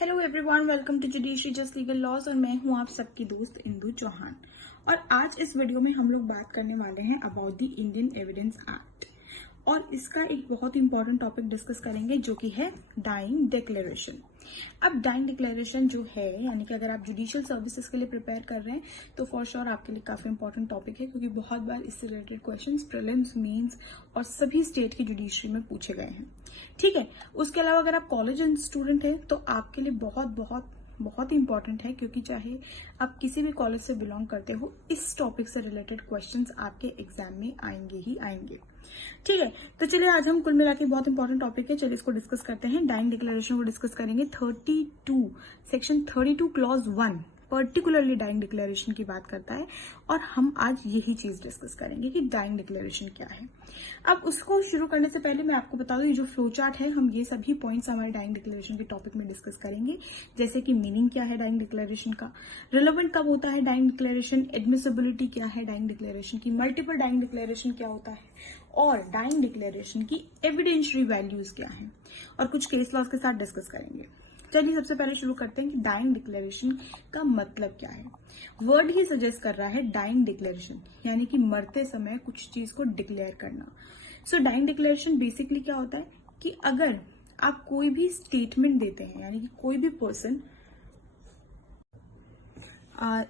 Hello everyone, welcome to judiciary just legal laws और मैं हूं आप सबकी दोस्त इंदु चौहान। और आज इस वीडियो में हम लोग बात करने वाले हैं about the Indian Evidence act और इसका एक बहुत इंपॉर्टेंट टॉपिक डिस्कस करेंगे जो कि है डाइंग डिक्लेरेशन। अब डाइंग डिक्लेरेशन जो है, यानी कि अगर आप जुडिशियल सर्विसेज के लिए प्रिपेयर कर रहे हैं तो फॉर श्योर आपके लिए काफी इंपॉर्टेंट टॉपिक है, क्योंकि बहुत बार इससे रिलेटेड क्वेश्चंस प्रीलिम्स, मेंस और सभी स्टेट की जुडिशरी में पूछे गए हैं। ठीक है, उसके अलावा अगर आप कॉलेज स्टूडेंट हैं तो आपके लिए बहुत बहुत बहुत ही इंपॉर्टेंट है, क्योंकि चाहे आप किसी भी कॉलेज से बिलोंग करते हो, इस टॉपिक से रिलेटेड क्वेश्चंस आपके एग्जाम में आएंगे ही आएंगे। ठीक है, तो चलिए आज हम कुल मिला के बहुत इंपॉर्टेंट टॉपिक है, चलिए इसको डिस्कस करते हैं। डाइंग डिक्लेरेशन को डिस्कस करेंगे। 32 section 32 clause 1 particularly dying declaration की बात करता है और हम आज यही चीज डिस्कस करेंगे कि डाइंग डिक्लेरेशन क्या है। अब उसको शुरू करने से पहले मैं आपको बता दूं, ये जो फ्लो चार्ट है, हम ये सभी पॉइंट्स हमारे डाइंग डिक्लेरेशन के टॉपिक में डिस्कस करेंगे, जैसे कि मीनिंग क्या है डाइंग डिक्लेरेशन का, रिलेवेंट कब होता है डाइंग डिक्लेरेशन, एडमिसिबिलिटी क्या है डाइंग डिक्लेरेशन की, मल्टीपल डाइंग डिक्लेरेशन क्या होता है और डाइंग डिक्लेरेशन की एविडेंशियरी वैल्यूज क्या है, और कुछ केस लॉज के साथ डिस्कस करेंगे। चलिए सबसे पहले शुरू करते हैं कि डाइंग डिक्लेरेशन का मतलब क्या है। वर्ड ही सजेस्ट कर रहा है डाइंग डिक्लेरेशन, यानी कि मरते समय कुछ चीज को डिक्लेयर करना। सो डाइंग डिक्लेरेशन बेसिकली क्या होता है कि अगर आप कोई भी स्टेटमेंट देते हैं, यानी कि कोई भी person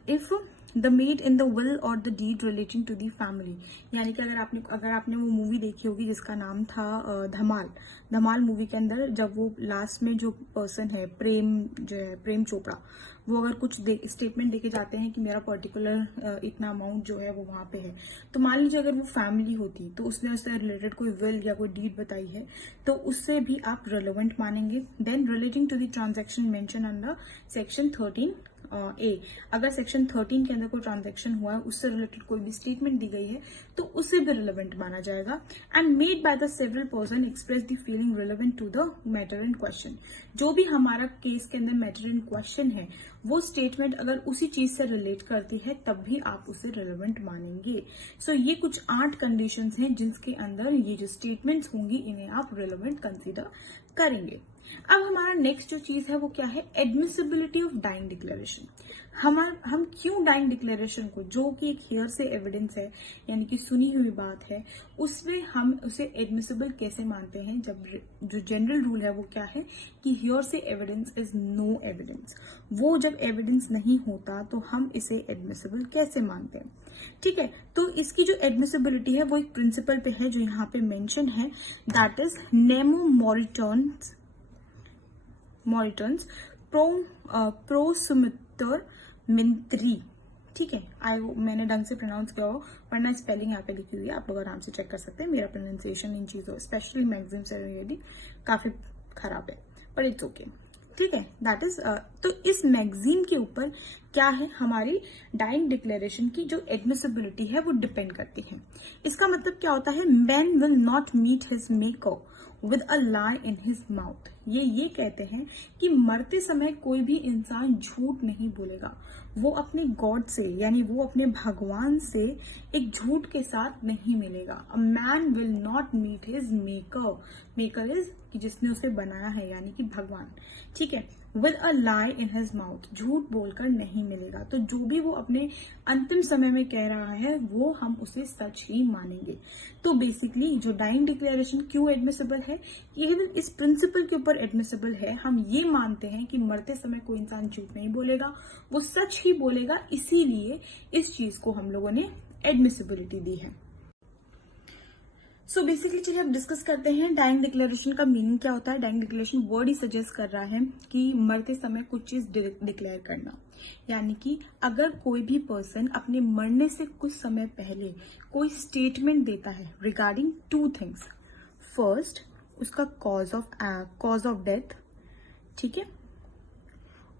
if the made in the will और the deed relating to the family, यानी कि अगर आपने वो मूवी देखी होगी जिसका नाम था धमाल मूवी के अंदर जब वो लास्ट में जो पर्सन है प्रेम चोपड़ा, वो अगर कुछ स्टेटमेंट देके जाते हैं कि मेरा पर्टिकुलर इतना अमाउंट जो है वो वहां पे है, तो मान लीजिए अगर वो फैमिली होती तो उसने उससे रिलेटेड कोई विल या कोई डीड बताई है तो उससे भी आप रिलेवेंट मानेंगे। Then relating to the transaction mention under section 13 A, अगर सेक्शन 13 के अंदर कोई ट्रांजैक्शन हुआ है, उससे रिलेटेड कोई भी स्टेटमेंट दी गई है तो उसे भी रिलेवेंट माना जाएगा। And made by the several person express the feeling relevant to the matter in question, जो भी हमारा केस के अंदर मैटर इन क्वेश्चन है वो स्टेटमेंट अगर उसी चीज से रिलेट करती है तब भी आप उसे रिलेवेंट मानेंगे। सो ये कुछ 8 कंडीशंस हैं जिसके अंदर ये जो स्टेटमेंट्स होंगी इन्हें आप रिलेवेंट कंसीडर करेंगे। अब हमारा नेक्स्ट जो चीज है वो क्या है, एडमिसिबिलिटी ऑफ डाइंग डिक्लेरेशन। हम क्यों डाइंग डिक्लेरेशन को, जो कि एक हियर से एविडेंस है, यानी कि सुनी हुई बात है, उसमें हम उसे एडमिसिबल कैसे मानते हैं, जब जो जनरल रूल है वो क्या है कि हियर से एविडेंस इज नो एविडेंस। वो जब एविडेंस नहीं होता तो हम इसे एडमिसिबल कैसे मानते हैं। ठीक है, तो इसकी जो एडमिसिबिलिटी है वो एक प्रिंसिपल पे है जो यहाँ पे मेंशन है, दैट इज नेमो मॉरिटन्स प्रोसुमितर मिंत्री। ठीक है, मैंने ढंग से प्रोनाउंस किया हो, वरना स्पेलिंग यहाँ पे लिखी हुई है, आप लोग आराम से चेक कर सकते हैं। मेरा प्रोनाउंसिएशन इन चीजों स्पेशली मैगजीन से रिलेटेड काफी खराब है, पर इट्स ओके। ठीक है, दैट इज तो इस मैगजीन के ऊपर क्या है, हमारी डाइंग डिक्लेरेशन की जो एडमिसिबिलिटी है वो डिपेंड करती है। इसका मतलब क्या होता है, man will not meet his maker with a lie in his mouth. ये कहते हैं कि मरते समय कोई भी इंसान झूठ नहीं बोलेगा, वो अपने गॉड से, यानी वो अपने भगवान से एक झूठ के साथ नहीं मिलेगा। A man will not meet his maker is कि जिसने उसे बनाया है, यानी कि भगवान। ठीक है, with a lie in his mouth, झूठ बोलकर नहीं मिलेगा। तो जो भी वो अपने अंतिम समय में कह रहा है वो हम उसे सच ही मानेंगे। तो बेसिकली जो डाइंग डिक्लेरेशन क्यों एडमिसिबल है, ये इस प्रिंसिपल के ऊपर एडमिसिबल है। हम ये मानते हैं कि मरते समय कोई इंसान झूठ नहीं बोलेगा, वो सच ही बोलेगा, इसीलिए इस चीज को हम लोगों ने एडमिसिबिलिटी दी है। सो बेसिकली चलिए अब डिस्कस करते हैं डाइंग डिक्लेरेशन का मीनिंग क्या होता है। डाइंग डिक्लेरेशन वर्ड ही सजेस्ट कर रहा है कि मरते समय कुछ चीज डिक्लेयर करना, यानी कि अगर कोई भी पर्सन अपने मरने से कुछ समय पहले कोई स्टेटमेंट देता है रिगार्डिंग 2 थिंग्स। फर्स्ट, उसका कॉज ऑफ डेथ, ठीक है,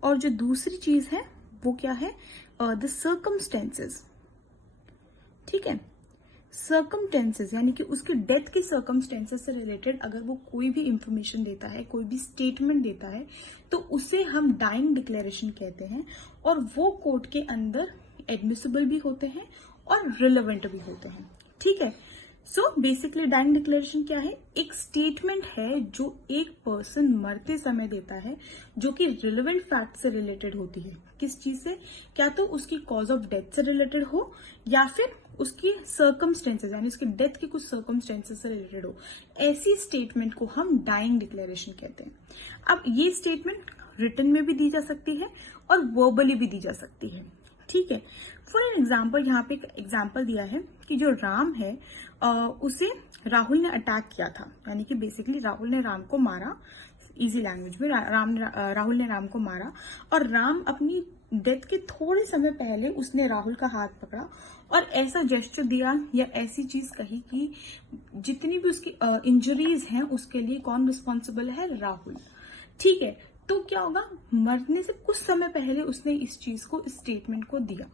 और जो दूसरी चीज है वो क्या है, द सर्कमस्टेंसेस। ठीक है, सर्कमस्टेंसेस यानी कि उसके डेथ के सर्कमस्टेंसेस से रिलेटेड अगर वो कोई भी इंफॉर्मेशन देता है, कोई भी स्टेटमेंट देता है, तो उसे हम डाइंग डिक्लेरेशन कहते हैं। और वो कोर्ट के अंदर एडमिसिबल भी होते हैं और रिलेवेंट भी होते हैं। ठीक है, सो बेसिकली डाइंग डिक्लेरेशन क्या है? एक स्टेटमेंट है जो एक पर्सन मरते समय देता है, जो कि रिलेवेंट फैक्ट से रिलेटेड होती है। किस चीज से? क्या तो उसकी कॉज ऑफ डेथ से रिलेटेड हो, या फिर उसकी सर्कमस्टेंसेस यानी उसकी डेथ के कुछ सर्कमस्टेंसेस से रिलेटेड हो। ऐसी स्टेटमेंट को हम डाइंग डिक्लेरेशन कहते हैं। अब ये स्टेटमेंट रिटन में भी दी जा सकती है और वर्बली भी दी जा सकती है। ठीक है, फॉर एन एग्जाम्पल यहाँ पे एक एग्जाम्पल दिया है कि जो राम है उसे राहुल ने अटैक किया था, यानी कि बेसिकली राहुल ने राम को मारा। इजी लैंग्वेज में राहुल ने राम को मारा, और राम अपनी डेथ के थोड़े समय पहले उसने राहुल का हाथ पकड़ा और ऐसा जेस्चर दिया या ऐसी चीज कही कि जितनी भी उसकी इंजरीज हैं उसके लिए कौन रिस्पॉन्सिबल है? राहुल। ठीक है, तो क्या होगा? मरने से कुछ समय पहले उसने इस चीज को, इस स्टेटमेंट को दिया,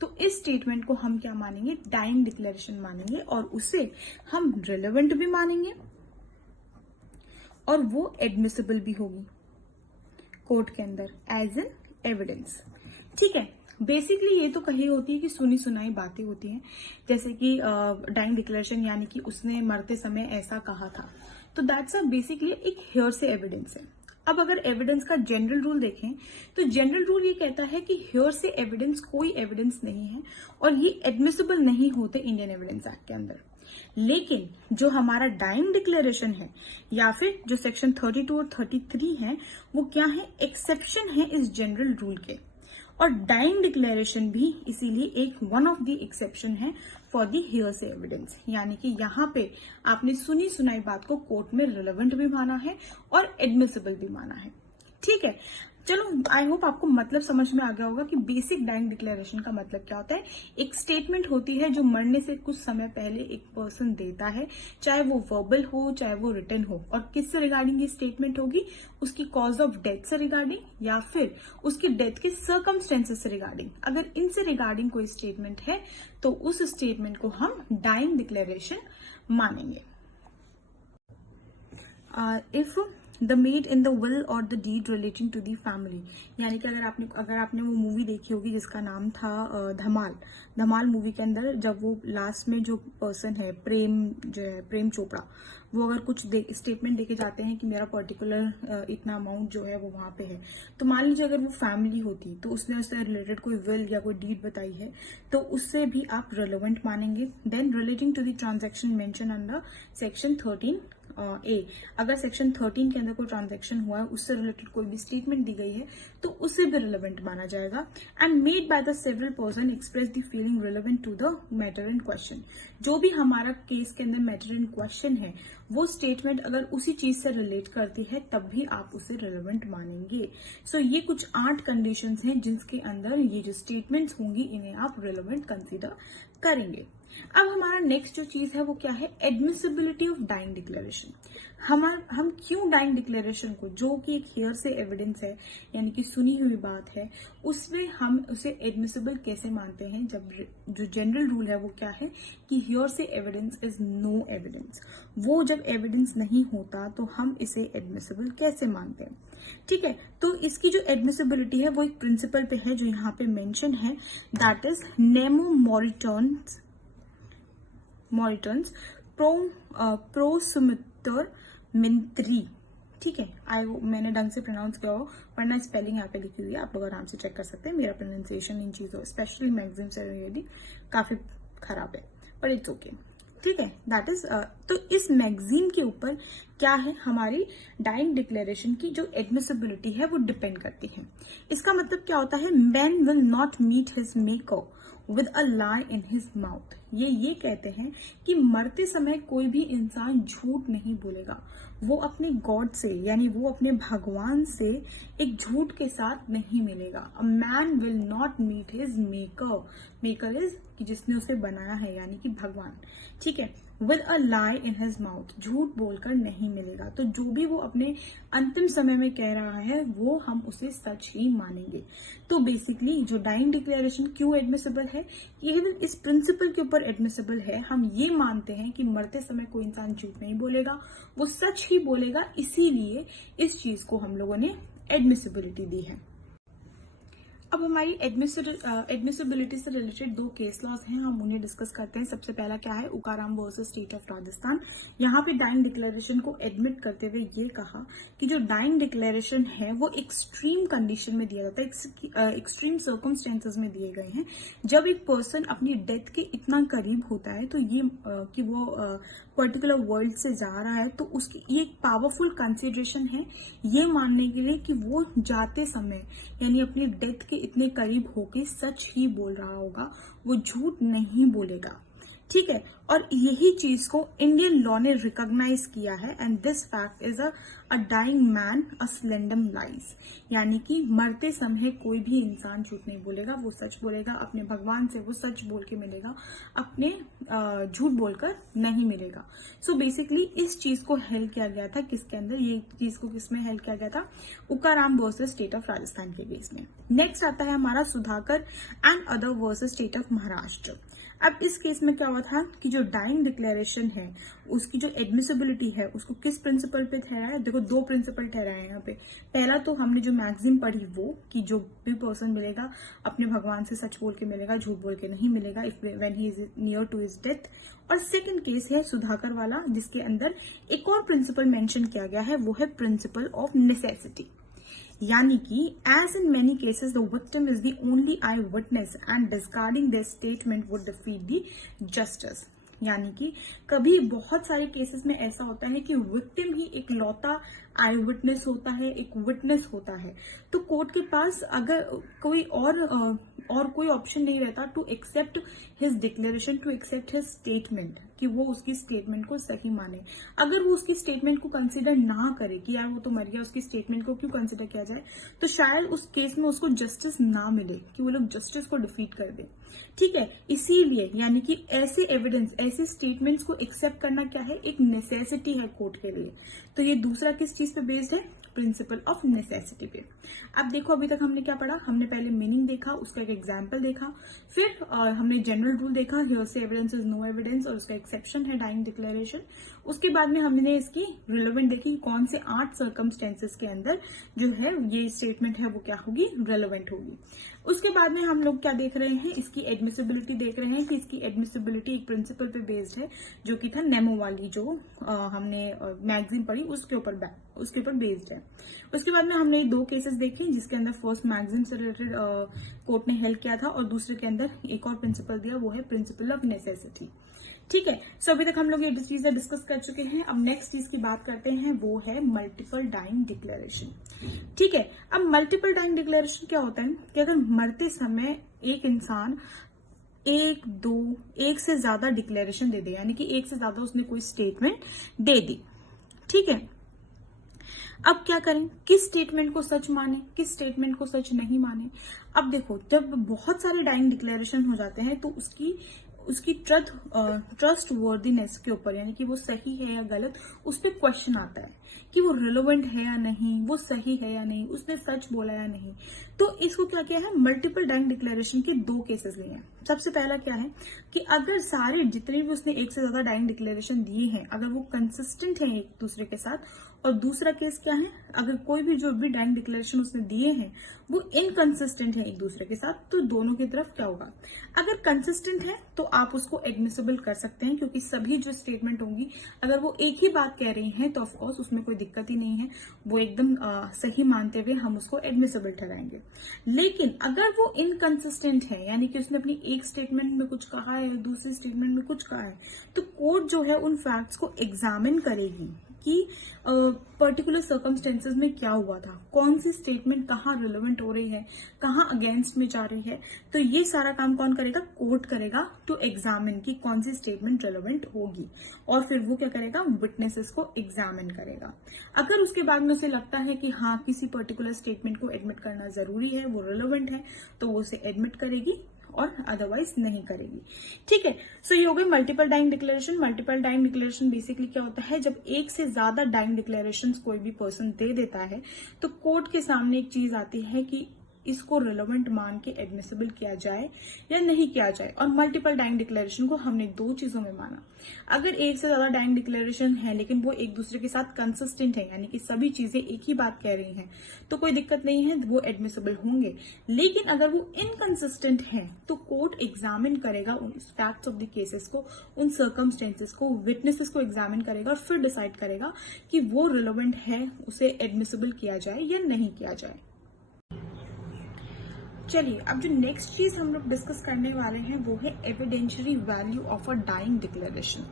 तो इस स्टेटमेंट को हम क्या मानेंगे? डाइंग डिक्लेरेशन मानेंगे, और उसे हम रिलेवेंट भी मानेंगे और वो एडमिसिबल भी होगी कोर्ट के अंदर एज एन एविडेंस। ठीक है, बेसिकली ये तो कही होती है कि सुनी सुनाई बातें होती हैं, जैसे कि डाइंग डिक्लेरेशन यानी कि उसने मरते समय ऐसा कहा था, तो दैट्स अ बेसिकली एक हियर से एविडेंस है। अब अगर एविडेंस का जनरल रूल देखें तो जनरल रूल ये कहता है कि हियर से एविडेंस कोई एविडेंस नहीं है और ये एडमिसिबल नहीं होते इंडियन एविडेंस एक्ट के अंदर। लेकिन जो हमारा डाइंग डिक्लेरेशन है या फिर जो सेक्शन 32 और 33 है, वो क्या है? एक्सेप्शन है इस जनरल रूल के, और डाइंग डिक्लेरेशन भी इसीलिए एक वन ऑफ द एक्सेप्शन है फॉर द हियरसे एविडेंस। यानी कि यहाँ पे आपने सुनी सुनाई बात को कोर्ट में रिलेवेंट भी माना है और एडमिसिबल भी माना है। ठीक है, चलो आई होप आपको मतलब समझ में आ गया होगा कि बेसिक डाइंग डिक्लेरेशन का मतलब क्या होता है। एक स्टेटमेंट होती है जो मरने से कुछ समय पहले एक पर्सन देता है, चाहे वो वर्बल हो चाहे वो रिटन हो, और किससे रिगार्डिंग ये स्टेटमेंट होगी? उसकी कॉज ऑफ डेथ से रिगार्डिंग या फिर उसकी डेथ के सर्कमस्टेंसेस से रिगार्डिंग। अगर इनसे रिगार्डिंग कोई स्टेटमेंट है तो उस स्टेटमेंट को हम डाइंग डिक्लेरेशन मानेंगे। If the made in the will और the deed relating to the family, यानी कि अगर आपने वो मूवी देखी होगी जिसका नाम था धमाल मूवी के अंदर जब वो लास्ट में जो पर्सन है प्रेम चोपड़ा, वो अगर कुछ स्टेटमेंट देके जाते हैं कि मेरा पर्टिकुलर इतना अमाउंट जो है वो वहां पे है, तो मान लीजिए अगर वो फैमिली होती तो उसने उससे रिलेटेड कोई विल या कोई डीड बताई है तो उससे भी आप रिलेवेंट मानेंगे। Then relating to the transaction mention under section 13 A, अगर सेक्शन 13 के अंदर कोई ट्रांजैक्शन हुआ है उससे रिलेटेड कोई भी स्टेटमेंट दी गई है तो उसे भी रिलेवेंट माना जाएगा। And made by the several person express the feeling relevant to the matter in question. जो भी हमारा केस के अंदर मैटर इन क्वेश्चन है वो स्टेटमेंट अगर उसी चीज से रिलेट करती है तब भी आप उसे रिलेवेंट मानेंगे। सो ये कुछ 8 कंडीशंस हैं जिसके अंदर ये जो स्टेटमेंट्स होंगी इन्हें आप रिलेवेंट कंसीडर करेंगे। अब हमारा नेक्स्ट जो चीज है वो क्या है? Admissibility of dying declaration. हम क्यों डाइंग डिक्लेरेशन को, जो कि एक हियर से एविडेंस है यानी कि सुनी हुई बात है, उसमें हम उसे एडमिसिबल कैसे मानते हैं? जब जो जनरल रूल है वो क्या है कि हियर से एविडेंस इज नो एविडेंस। वो जब एविडेंस नहीं होता तो हम इसे एडमिसिबल कैसे मानते हैं? ठीक है, तो इसकी जो एडमिसिबिलिटी है वो एक प्रिंसिपल पे है जो यहाँ पे मेंशन है, दैट इज नेमो मॉरिटन्स प्रोसुमिटर मिंत्री। ठीक है, मैंने ढंग से प्रोनाउंस किया हो, वरना स्पेलिंग यहाँ पे लिखी हुई है, आप लोग आराम से चेक कर सकते हैं। मेरा प्रोनाउंसिएशन इन चीजों स्पेशली मैगजीन से काफी खराब है, पर इट्स ओके। ठीक है, दैट इज तो इस मैगजीन के ऊपर क्या है? हमारी डाइंग डिक्लेरेशन की जो एडमिसिबिलिटी है वो डिपेंड करती है। इसका मतलब क्या होता है? Man will not meet his maker with a lie in his mouth. ये कहते हैं कि मरते समय कोई भी इंसान झूठ नहीं बोलेगा, वो अपने गॉड से यानी वो अपने भगवान से एक झूठ के साथ नहीं मिलेगा। A man will not meet his maker is कि जिसने उसे बनाया है यानी कि भगवान। ठीक है, with a lie in his mouth, झूठ बोलकर नहीं मिलेगा। तो जो भी वो अपने अंतिम समय में कह रहा है वो हम उसे सच ही मानेंगे। तो बेसिकली जो डाइंग डिक्लेरेशन क्यों एडमिसिबल है, ये इस प्रिंसिपल के ऊपर एडमिसिबल है। हम ये मानते हैं कि मरते समय कोई इंसान झूठ नहीं बोलेगा, वो सच ही बोलेगा, इसीलिए इस चीज को हम लोगों ने एडमिसिबिलिटी दी है। अब हमारी एडमिसिबिलिटी से रिलेटेड दो केस लॉज हैं, हम उन्हें डिस्कस करते हैं। सबसे पहला क्या है, उकाराम वर्सेस स्टेट ऑफ राजस्थान। यहाँ पे डाइंग डिक्लेरेशन को एडमिट करते हुए ये कहा कि जो डाइंग डिक्लेरेशन है वो एक्सट्रीम कंडीशन में दिया जाता है, एक्सट्रीम सर्कमस्टेंसेस में दिए गए हैं। जब एक पर्सन अपनी डेथ के इतना करीब होता है तो ये कि वो पर्टिकुलर वर्ल्ड से जा रहा है, तो उसकी ये एक पावरफुल कंसिडरेशन है ये मानने के लिए कि वो जाते समय यानी अपनी डेथ के इतने करीब होके सच ही बोल रहा होगा, वो झूठ नहीं बोलेगा। ठीक है, और यही चीज को इंडियन लॉ ने रिकॉग्नाइज किया है। And this fact is a dying man a seldom lies, यानी कि मरते समय कोई भी इंसान झूठ नहीं बोलेगा, वो सच बोलेगा। अपने भगवान से वो सच बोल के मिलेगा, अपने झूठ बोलकर नहीं मिलेगा। सो बेसिकली इस चीज को हेल्प किया गया था किसके अंदर, ये चीज को किसमें हेल्प किया गया था, उकाराम वर्सेस स्टेट ऑफ राजस्थान के केस में। नेक्स्ट आता है हमारा Sudhakar and other versus state of Maharashtra. अब इस केस में क्या हुआ था कि जो डाइंग डिक्लेरेशन है उसकी जो एडमिसिबिलिटी है उसको किस प्रिंसिपल पे ठहराया है। देखो दो प्रिंसिपल ठहराए हैं यहाँ पे। पहला तो हमने जो मैगजीन पढ़ी वो कि जो भी पर्सन मिलेगा अपने भगवान से सच बोल के मिलेगा, झूठ बोल के नहीं मिलेगा, if when he is near to his death. और सेकंड केस है सुधाकर वाला, जिसके अंदर एक और प्रिंसिपल मेंशन किया गया है, वो है प्रिंसिपल ऑफ नेसेसिटी। यानी कि as in many cases the victim is the only eye witness and discarding their statement would defeat the justice. यानी कि कभी बहुत सारे केसेस में ऐसा होता है कि विक्टिम ही एक लौता आई विटनेस होता है, एक विटनेस होता है, तो कोर्ट के पास अगर कोई और कोई ऑप्शन नहीं रहता to accept his declaration, to accept his statement, कि वो उसकी स्टेटमेंट को सही माने। अगर वो उसकी स्टेटमेंट को कंसिडर ना करे कि यार वो तो मर गया, उसकी स्टेटमेंट को क्यों कंसिडर किया जाए, तो शायद उस केस में उसको जस्टिस ना मिले, कि वो लोग जस्टिस को डिफीट कर दे। ठीक है, इसीलिए यानी कि ऐसे एविडेंस, ऐसे स्टेटमेंट्स को एक्सेप्ट करना क्या है, एक नेसेसिटी है कोर्ट के लिए। तो ये दूसरा किस चीज पे बेस्ड है, प्रिंसिपल ऑफ नेसेसिटी पे। अब देखो अभी तक हमने क्या पढ़ा, हमने पहले मीनिंग देखा, उसका एक एग्जाम्पल देखा, फिर हमने जनरल रूल देखा, hearsay evidence is no evidence, और उसका एक्सेप्शन है डाइंग डिक्लेरेशन। उसके बाद में हमने इसकी रिलेवेंट देखी, कौन से 8 सर्कमस्टेंसेस के अंदर जो है ये स्टेटमेंट है वो क्या होगी, रेलेवेंट होगी। उसके बाद में हम लोग क्या देख रहे हैं, इसकी एडमिसिबिलिटी देख रहे हैं कि इसकी एडमिसिबिलिटी एक प्रिंसिपल पे बेस्ड है, जो कि था नेमो वाली जो हमने मैगजीन पढ़ी उसके ऊपर बेस्ड है। उसके बाद में हमने 2 केसेस देखे, जिसके अंदर फर्स्ट मैगजीन से रिलेटेड कोर्ट ने हेल्प किया था, और दूसरे के अंदर एक और प्रिंसिपल दिया, वो है प्रिंसिपल ऑफ नेसेसिटी। ठीक है, सो अभी तक हम लोग ये चीजें डिस्कस कर चुके हैं। अब नेक्स्ट चीज की बात करते हैं, वो है मल्टीपल डाइंग डिक्लेरेशन। ठीक है, अब मल्टीपल डाइंग डिक्लेरेशन क्या होता है कि अगर मरते समय एक इंसान एक से ज्यादा डिक्लेरेशन दे दे, यानी कि एक से ज्यादा उसने कोई स्टेटमेंट दे दी। ठीक है, अब क्या करें, किस स्टेटमेंट को सच माने, किस स्टेटमेंट को सच नहीं माने। अब देखो, जब बहुत सारे डाइंग डिक्लेरेशन हो जाते हैं तो उसकी ट्रस्ट वर्दीनेस के ऊपर, यानी कि वो सही है या गलत, उस पर क्वेश्चन आता है कि वो रिलेवेंट है या नहीं, वो सही है या नहीं, उसने सच बोला या नहीं। तो इसको क्या किया है, मल्टीपल डाइंग डिक्लेरेशन के 2 केसेस लिए हैं। सबसे पहला क्या है कि अगर सारे जितने भी उसने एक से ज्यादा डाइंग डिक्लेरेशन दिए हैं, अगर वो कंसिस्टेंट है एक दूसरे के साथ, और दूसरा केस क्या है, अगर कोई भी जो भी डाइंग डिक्लेरेशन उसने दिए हैं वो इनकंसिस्टेंट है एक दूसरे के साथ, तो दोनों की तरफ क्या होगा, अगर कंसिस्टेंट है तो आप उसको एडमिसिबल कर सकते हैं, क्योंकि सभी जो स्टेटमेंट होंगी अगर वो एक ही बात कह रही हैं तो ऑफकोर्स उसमें कोई दिक्कत ही नहीं है, वो एकदम सही मानते हुए हम उसको एडमिसिबल ठहराएंगे। लेकिन अगर वो इनकंसिस्टेंट है, यानी कि उसने अपनी एक स्टेटमेंट में कुछ कहा है, दूसरी स्टेटमेंट में कुछ कहा है, तो कोर्ट जो है उन फैक्ट्स को एग्जामिन करेगी कि पर्टिकुलर सर्कमस्टेंसेस में क्या हुआ था, कौन सी स्टेटमेंट कहाँ रिलेवेंट हो रही है, कहाँ अगेंस्ट में जा रही है। तो ये सारा काम कौन करेगा, कोर्ट करेगा, टू एग्जामिन की कौन सी स्टेटमेंट रिलेवेंट होगी, और फिर वो क्या करेगा, विटनेसेस को एग्जामिन करेगा। अगर उसके बाद में उसे लगता है कि हाँ किसी पर्टिकुलर स्टेटमेंट को एडमिट करना जरूरी है, वो रिलेवेंट है, तो वो उसे एडमिट करेगी और अदरवाइज नहीं करेगी। ठीक है, सो ये हो गई multiple dying declaration. Multiple dying declaration basically क्या होता है, जब एक से ज्यादा डाइंग डिक्लेरेशन कोई भी पर्सन दे देता है तो कोर्ट के सामने एक चीज आती है कि इसको रिलेवेंट मान के एडमिसिबल किया जाए या नहीं किया जाए। और मल्टीपल डाइंग डिक्लेरेशन को हमने दो चीजों में माना। अगर एक से ज्यादा डाइंग डिक्लेरेशन है लेकिन वो एक दूसरे के साथ कंसिस्टेंट है, यानी कि सभी चीजें एक ही बात कह रही हैं, तो कोई दिक्कत नहीं है, वो एडमिसिबल होंगे। लेकिन अगर वो इनकंसिस्टेंट है तो कोर्ट एग्जामिन करेगा उन फैक्ट्स ऑफ द केसेस को, उन सर्कमस्टेंसेस को, विटनेसेस को एग्जामिन करेगा और फिर डिसाइड करेगा कि वो रिलेवेंट है, उसे एडमिसिबल किया जाए या नहीं किया जाए। चलिए, अब जो नेक्स्ट चीज हम लोग डिस्कस करने वाले हैं वो है evidentiary value of a dying declaration.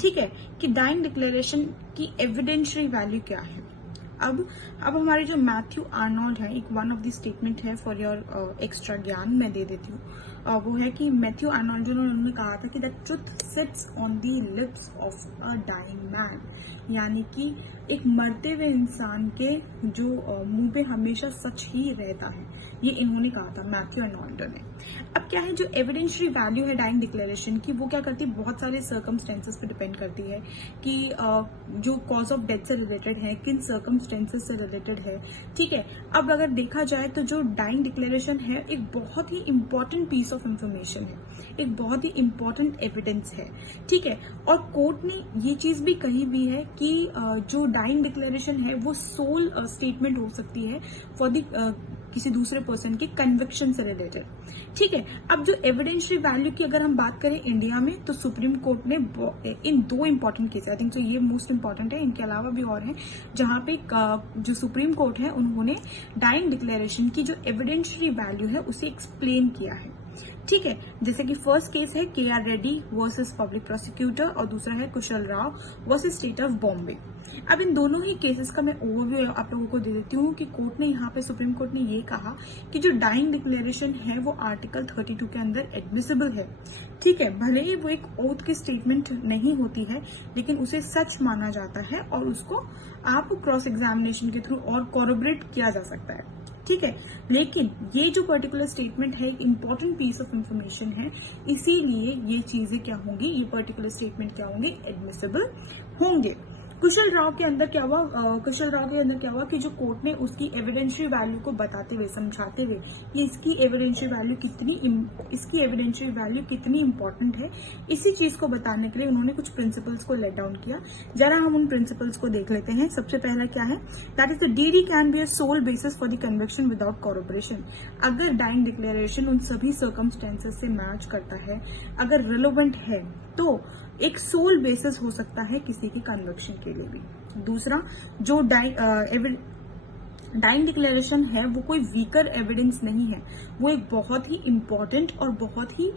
ठीक है, कि डाइंग डिक्लेरेशन की एविडेंशियरी वैल्यू क्या है। अब हमारे जो मैथ्यू आर्नोल्ड है, एक वन ऑफ द स्टेटमेंट है फॉर योर एक्स्ट्रा ज्ञान मैं दे देती हूँ। वो है कि मैथ्यू आर्नोल्ड उन्होंने कहा था कि the truth sits on the lips of a dying man, यानी कि एक मरते हुए इंसान के जो मुंह पे हमेशा सच ही रहता है, ये इन्होंने कहा था मैथ्यू आर्नोल्ड ने। अब क्या है, जो एविडेंशियरी वैल्यू है डाइंग डिक्लेरेशन की, वो क्या करती है, बहुत सारे सर्कमस्टेंसेस पे डिपेंड करती है कि जो कॉज ऑफ डेथ से रिलेटेड है, किन सर्कमस्टेंसेस से रिलेटेड है। ठीक है, अब अगर देखा जाए तो जो डाइंग डिक्लेरेशन है एक बहुत ही इंपॉर्टेंट पीस ऑफ इंफॉर्मेशन है, एक बहुत ही इंपॉर्टेंट एविडेंस है। ठीक है, और कोर्ट ने ये चीज भी कही भी है कि जो डाइंग डिक्लेरेशन है वो सोल स्टेटमेंट हो सकती है फॉर द किसी दूसरे पर्सन के कन्विक्शन से रिलेटेड। ठीक है, अब जो एविडेंशियरी वैल्यू की अगर हम बात करें इंडिया में, तो सुप्रीम कोर्ट ने इन दो इंपॉर्टेंट केस, आई थिंक तो ये मोस्ट इंपॉर्टेंट है, इनके अलावा भी और हैं, जहां पे जो सुप्रीम कोर्ट है उन्होंने डाइंग डिक्लेरेशन की जो एविडेंशियरी वैल्यू है उसे एक्सप्लेन किया है। ठीक है, जैसे कि फर्स्ट केस है K R Reddy versus public prosecutor और दूसरा है Kushal Rao versus state of Bombay. अब इन दोनों ही केसेस का मैं ओवरव्यू आप लोगों को दे देती हूँ कि कोर्ट ने यहाँ पे, सुप्रीम कोर्ट ने ये कहा कि जो डाइंग डिक्लेरेशन है वो आर्टिकल 32 के अंदर एडमिसिबल है। ठीक है, भले ही वो एक ओथ की स्टेटमेंट नहीं होती है लेकिन उसे सच माना जाता है और उसको आप क्रॉस एग्जामिनेशन के थ्रू और कॉरोबरेट किया जा सकता है। ठीक है, लेकिन ये जो पर्टिकुलर स्टेटमेंट है एक इंपॉर्टेंट पीस ऑफ इंफॉर्मेशन है, इसीलिए ये चीजें क्या होंगी, ये पर्टिकुलर स्टेटमेंट क्या होंगे, एडमिसिबल होंगे। कुशल राव के अंदर क्या हुआ कि जो कोर्ट ने उसकी एविडेंशियरी वैल्यू को बताते हुए, समझाते हुए कि इसकी एविडेंशियरी वैल्यू कितनी इंपॉर्टेंट है, इसी चीज को बताने के लिए उन्होंने कुछ प्रिंसिपल्स को लेट डाउन किया। जरा हम उन प्रिंसिपल्स को देख लेते हैं। सबसे पहला क्या है, that is the DD can be a sole basis for the conviction without corroboration. अगर डाइंग डिक्लेरेशन उन सभी सर्कमस्टेंसेस से मैच करता है, अगर रिलेवेंट है, तो एक सोल बेसिस हो सकता है किसी की कन्विक्शन के लिए भी। दूसरा, जो डाइंग डिक्लेरेशन है वो कोई वीकर एविडेंस नहीं है, वो एक बहुत ही इंपॉर्टेंट और बहुत ही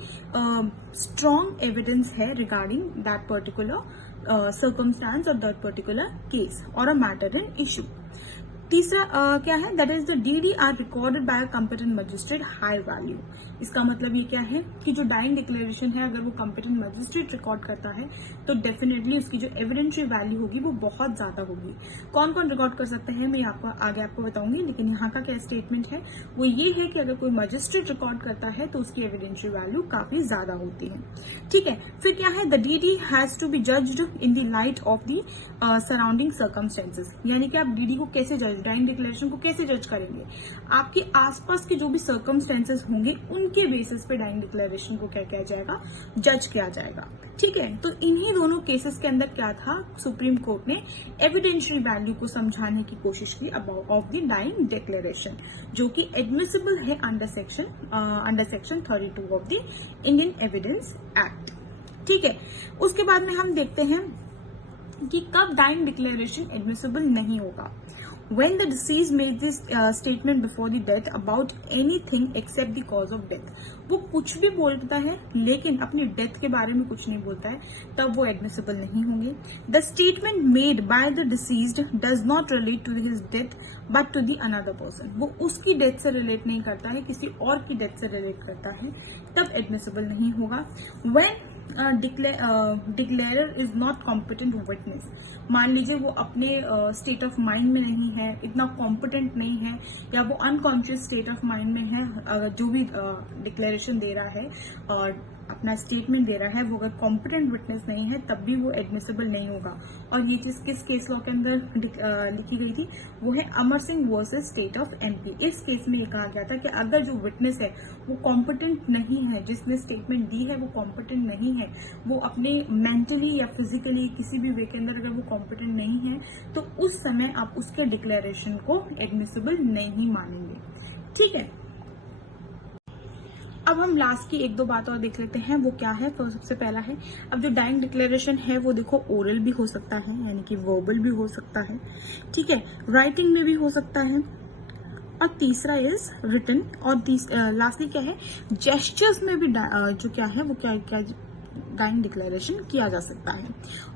स्ट्रॉन्ग एविडेंस है रिगार्डिंग दैट पर्टिकुलर सर्कमस्टांस और दैट पर्टिकुलर केस और अ मैटर इन इश्यू। तीसरा क्या है, that is the DD are recorded by a competent magistrate high value. इसका मतलब ये क्या है कि जो डाइंग डिक्लेरेशन है अगर वो कॉम्पिटेंट मजिस्ट्रेट रिकॉर्ड करता है तो डेफिनेटली उसकी जो एविडेंशियरी वैल्यू होगी वो बहुत ज्यादा होगी। कौन कौन रिकॉर्ड कर सकते हैं मैं आगे आपको बताऊंगी, लेकिन यहाँ का क्या स्टेटमेंट है वो ये है कि अगर कोई मजिस्ट्रेट रिकॉर्ड करता है तो उसकी एविडेंशियरी वैल्यू काफी ज्यादा होती है। ठीक है, फिर क्या है, the DD has to be judged in the light of the surrounding circumstances, यानी कि आप डीडी को कैसे जज, डाइंग डिक्लेरेशन को कैसे जज करेंगे, आपके आसपास के जो भी सर्कमस्टेंसेस होंगे उनके बेसिस पे डाइंग डिक्लेरेशन को क्या किया जाएगा, जज किया जाएगा। ठीक है, तो इन्हीं दोनों केसेस के अंदर क्या था, सुप्रीम कोर्ट ने एविडेंशियरी वैल्यू को समझाने की कोशिश की about of the dying declaration, जो कि एडमिसिबल है under section 32 of the Indian Evidence Act. ठीक है, उसके बाद में हम देखते हैं कि कब डाइंग डिक्लेरेशन एडमिसिबल नहीं होगा। When the deceased made this statement before the death about anything except the cause of death, वो कुछ भी बोलता है लेकिन अपनी डेथ के बारे में कुछ नहीं बोलता है, तब वो एडमिसिबल नहीं होंगे। The statement made by the deceased does not relate to his death but to the another person, वो उसकी डेथ से रिलेट नहीं करता है, किसी और की डेथ से रिलेट करता है, तब एडमिसिबल नहीं होगा। When declare is not competent witness, मान लीजिए वो अपने स्टेट ऑफ माइंड में नहीं है, इतना कॉम्पिटेंट नहीं है, या वो अनकॉन्शियस स्टेट ऑफ माइंड में है, जो भी डिक्लेरेशन दे रहा है अपना स्टेटमेंट दे रहा है वो अगर कॉम्पिटेंट विटनेस नहीं है तब भी वो एडमिसिबल नहीं होगा। और ये चीज किस केस लॉ के अंदर लिखी गई थी, वो है Amar Singh versus state of MP. इस केस में ये कहा गया था कि अगर जो विटनेस है वो कॉम्पिटेंट नहीं है, जिसने स्टेटमेंट दी है वो कॉम्पिटेंट नहीं है, वो अपने मेंटली या फिजिकली किसी भी वे के अंदर अगर वो कॉम्पिटेंट नहीं है, तो उस समय आप उसके डिक्लेरेशन को एडमिसिबल नहीं मानेंगे। ठीक है, अब हम लास्ट की एक दो बात और देख लेते हैं, वो क्या है। तो सबसे पहला है, अब जो डाइंग डिक्लेरेशन है वो देखो ओरल भी हो सकता है, यानी कि वर्बल भी हो सकता है, ठीक है, राइटिंग में भी हो सकता है, और तीसरा इज रिटन, और लास्टली क्या है, जेस्चर्स में भी जो क्या है वो क्या डाइंग डिक्लेरेशन किया जा सकता है।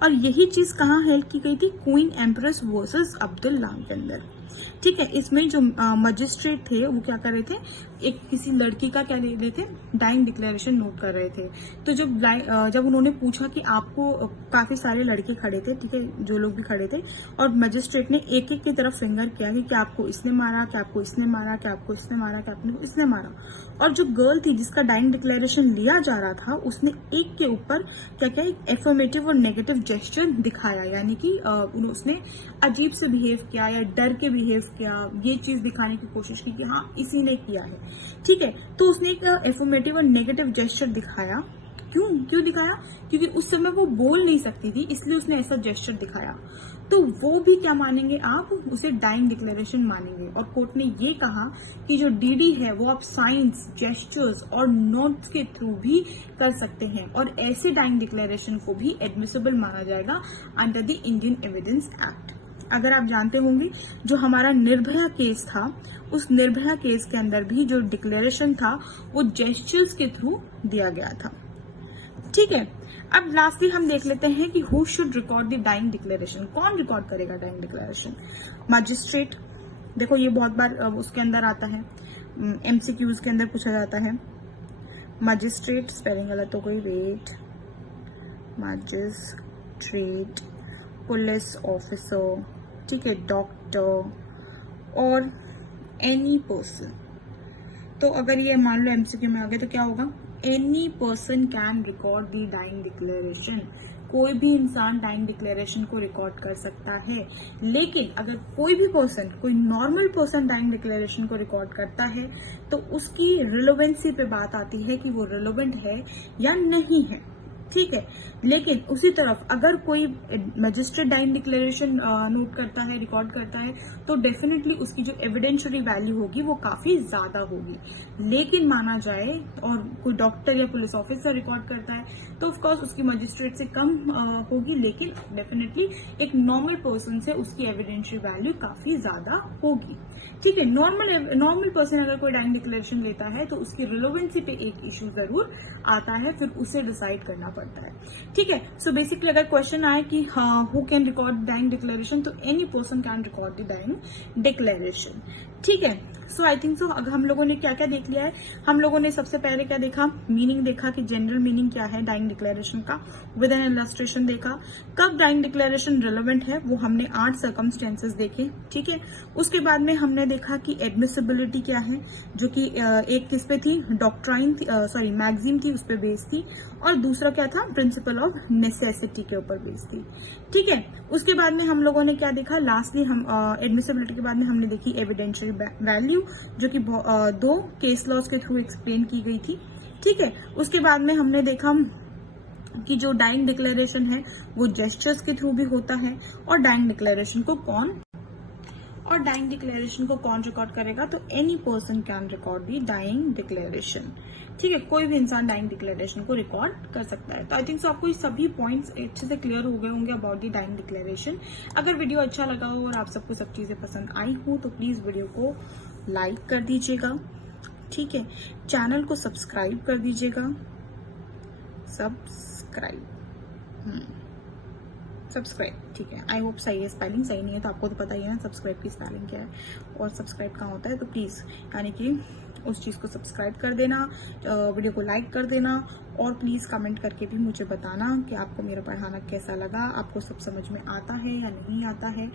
और यही चीज कहाँ हेल्प की गई थी, क्वीन एम्प्रेस वर्सेस अब्दुल्ला के अंदर। ठीक है, इसमें जो मजिस्ट्रेट थे वो क्या कर रहे थे, एक किसी लड़की का क्या ले रहे थे, डाइंग डिक्लेरेशन नोट कर रहे थे। तो जब उन्होंने पूछा कि आपको, काफी सारे लड़के खड़े थे, ठीक है, जो लोग भी खड़े थे, और मजिस्ट्रेट ने एक एक की तरफ फिंगर किया कि क्या आपको इसने मारा, क्या आपको इसने मारा, क्या आपको इसने मारा, क्या आपको इसने मारा। और जो गर्ल थी जिसका डाइंग डिक्लेरेशन लिया जा रहा था, उसने एक के ऊपर क्या क्या एफर्मेटिव और नेगेटिव जेस्चर दिखाया, यानी कि उसने अजीब से बिहेव किया या डर के बिहेव किया, ये चीज दिखाने की कोशिश की कि हाँ इसी ने किया है। ठीक है, तो उसने एक एफर्मेटिव और नेगेटिव जेस्चर दिखाया। क्यों दिखाया, क्योंकि उस समय वो बोल नहीं सकती थी, इसलिए उसने ऐसा जेस्चर दिखाया। तो वो भी क्या मानेंगे आप, उसे डाइंग डिक्लेरेशन मानेंगे। और कोर्ट ने ये कहा कि जो डीडी है वो आप साइंस, जेस्चर्स और नोट्स के थ्रू भी कर सकते हैं, और ऐसे डाइंग डिक्लेरेशन को भी एडमिसिबल माना जाएगा under the Indian Evidence act. अगर आप जानते होंगे, जो हमारा निर्भया केस था, उस निर्भया केस के अंदर भी जो डिक्लेरेशन था वो जेस्चर्स के थ्रू दिया गया था। ठीक है, अब लास्टली हम देख लेते हैं कि who should record the dying declaration. कौन रिकॉर्ड करेगा डाइंग डिक्लेरेशन? मजिस्ट्रेट। देखो ये बहुत बार उसके अंदर आता है, एमसीक्यूज के अंदर पूछा जाता है। मजिस्ट्रेट, स्पेलिंग गलत हो गई, वेट, मजिस्ट्रेट, पुलिस ऑफिसर, ठीक है, डॉक्टर, और एनी पर्सन। तो अगर ये मान लो एमसीक्यू में आ गया तो क्या होगा, any person can record the dying declaration. कोई भी इंसान डाइंग डिक्लेरेशन को रिकॉर्ड कर सकता है। लेकिन अगर कोई भी पर्सन, कोई नॉर्मल पर्सन डाइंग डिक्लेरेशन को रिकॉर्ड करता है तो उसकी रिलेवेंसी पे बात आती है कि वो रिलेवेंट है या नहीं है। ठीक है, लेकिन उसी तरफ अगर कोई मजिस्ट्रेट डाइंग डिक्लेरेशन नोट करता है, रिकॉर्ड करता है, तो डेफिनेटली उसकी जो एविडेंशियरी वैल्यू होगी वो काफी ज्यादा होगी। लेकिन माना जाए और कोई डॉक्टर या पुलिस ऑफिसर रिकॉर्ड करता है तो ऑफकोर्स उसकी मजिस्ट्रेट से कम होगी, लेकिन डेफिनेटली एक नॉर्मल पर्सन से उसकी एविडेंशियरी वैल्यू काफी ज्यादा होगी। ठीक है, नॉर्मल पर्सन अगर कोई डाइंग डिक्लेरेशन लेता है तो उसकी रिलेवेंसी पे एक इश्यू जरूर आता है, फिर उसे डिसाइड करना पड़ता है। ठीक है, सो बेसिकली अगर क्वेश्चन आए कि who can record dying declaration, तो any person can record the dying declaration. ठीक है, सो आई थिंक सो अगर हम लोगों ने क्या क्या देख लिया है, हम लोगों ने सबसे पहले क्या देखा, मीनिंग देखा कि जनरल मीनिंग क्या है डाइंग डिक्लेरेशन का, विद एन इलस्ट्रेशन देखा। कब डाइंग डिक्लेरेशन रिलेवेंट है वो हमने 8 सर्कमस्टेंसेस देखे। ठीक है, उसके बाद में हमने देखा कि एडमिसिबिलिटी क्या है, जो कि एक किस पे थी, डॉक्ट्राइन, मैगजीम थी, उस पर बेस्ड थी, और दूसरा क्या था, प्रिंसिपल ऑफ नेसेसिटी के ऊपर बेस्ड थी। ठीक है, उसके बाद में हम लोगों ने क्या देखा, लास्टली हम एडमिसिबिलिटी के बाद में हमने देखी एविडेंशियल वैल्यू, जो कि 2 केस लॉज के थ्रू एक्सप्लेन की गई थी। ठीक है, उसके बाद में हमने देखा कि जो डाइंग डिक्लेरेशन है वो जेस्चर्स के थ्रू भी होता है, और डाइंग डिक्लेरेशन को कौन रिकॉर्ड करेगा, तो any person can record the dying declaration. ठीक है, कोई भी इंसान डाइंग डिक्लेरेशन को रिकॉर्ड कर सकता है। तो आई थिंक सो आपको ये सभी पॉइंट्स अच्छे से क्लियर हो गए होंगे अबाउट दी डाइंग डिक्लेरेशन। अगर वीडियो अच्छा लगा हो और आप सबको सब चीजें पसंद आई हो तो प्लीज वीडियो को लाइक कर दीजिएगा। ठीक है, चैनल को सब्सक्राइब कर दीजिएगा। सब्सक्राइब, ठीक है, आई होप सही है, स्पेलिंग सही नहीं है तो आपको तो पता ही है ना सब्सक्राइब की स्पेलिंग क्या है और सब्सक्राइब कहाँ होता है। तो प्लीज यानी कि उस चीज को सब्सक्राइब कर देना, वीडियो को लाइक कर देना, और प्लीज कमेंट करके भी मुझे बताना कि आपको मेरा पढ़ाना कैसा लगा, आपको सब समझ में आता है या नहीं आता है।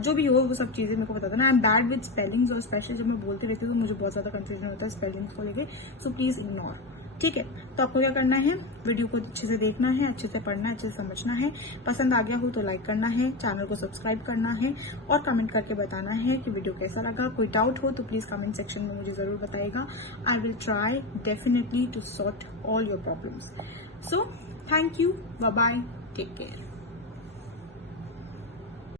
जो भी हो वो सब चीजें मेरे को बता देना। I am bad with spellings, और स्पेशली जब मैं बोलती रहती हूँ तो मुझे बहुत ज्यादा कंफ्यूजन होता है स्पेलिंग्स को लेके, सो प्लीज इग्नोर। ठीक है, तो आपको क्या करना है, वीडियो को अच्छे से देखना है, अच्छे से पढ़ना है, अच्छे से समझना है। पसंद आ गया हो तो लाइक करना है, चैनल को सब्सक्राइब करना है और कमेंट करके बताना है कि वीडियो कैसा लगा। कोई डाउट हो तो प्लीज कमेंट सेक्शन में मुझे जरूर बताइएगा। I will try definitely to sort all your problems. So thank you, bye bye, take care.